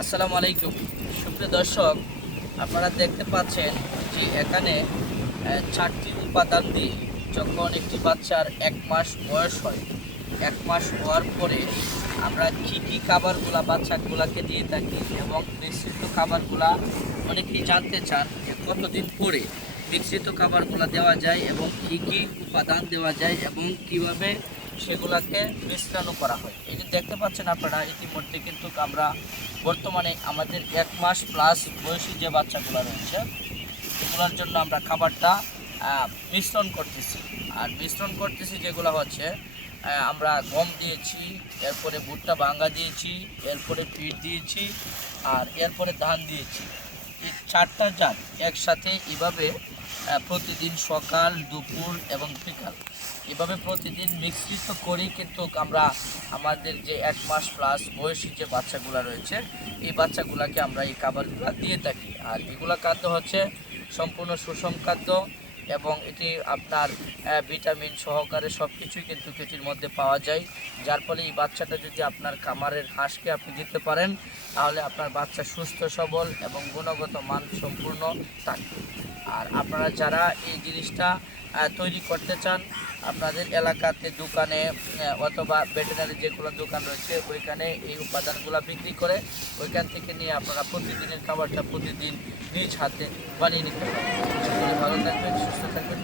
আসসালামু আলাইকুম সুপ্রিয় দর্শক, আপনারা দেখতে পাচ্ছেন যে এখানে 4টি উপাদান দিয়ে যখন একটি বাচ্চার 1 মাস বয়স হয়, 1 মাস হওয়ার পরে আমরা কী খাবারগুলা বাচ্চাগুলাকে দিয়ে থাকি এবং মিশ্রিত খাবারগুলা অনেকেই জানতে চান যে কতদিন পরে মিশ্রিত খাবারগুলা দেওয়া যায় এবং কী উপাদান দেওয়া যায় এবং কিভাবে সেগুলাকে মিশ্রানো করা হয়। এই যে দেখতে পাচ্ছেন আপনারা, ইতিমধ্যে কিন্তু আমরা বর্তমানে আমাদের 1 মাস প্লাস বয়সী যে বাচ্চাগুলো রয়েছে এগুলোর জন্য আমরা খাবারটা মিশ্রণ করতেছি। আর মিশ্রণ করতেছি যেগুলো হচ্ছে আমরা গম দিয়েছি, এরপরে ভুট্টা ভাঙ্গা দিয়েছি, এরপরে ফিড দিয়েছি, আর এরপরে ধান দিয়েছি। এই 4টা জাত একসাথে এভাবে প্রতিদিন সকাল, দুপুর এবং বিকাল এভাবে প্রতিদিন মিশ্রিত করেই কিন্তু আমরা আমাদের যে 1 মাস প্লাস বয়সী যে বাচ্চাগুলো রয়েছে এই বাচ্চাগুলোকে আমরা এই খাবারগুলো দিয়ে থাকি। আর এগুলো খাদ্য হচ্ছে সম্পূর্ণ সুষম খাদ্য এবং এটি আপনার ভিটামিন সহকারে সব কিছুই কিন্তু এটির মধ্যে পাওয়া যায়, যার ফলে এই বাচ্চাটা যদি আপনার খামারের হাঁসকে আপনি দিতে পারেন তাহলে আপনার বাচ্চা সুস্থ সবল এবং গুণগত মান সম্পূর্ণ থাকবে। আর আপনারা যারা এই জিনিসটা তৈরি করতে চান, আপনাদের এলাকাতে দোকানে অথবা ভেটেরিনারি যেগুলো দোকান রয়েছে ওইখানে এই উপাদানগুলো বিক্রি করে ওইখান থেকে নিয়ে আপনারা প্রতিদিনের খাবারটা প্রতিদিন নিজ হাতে বানিয়ে নিতে পারেন। সকলে ভালো থাকবেন, সুস্থ থাকবেন।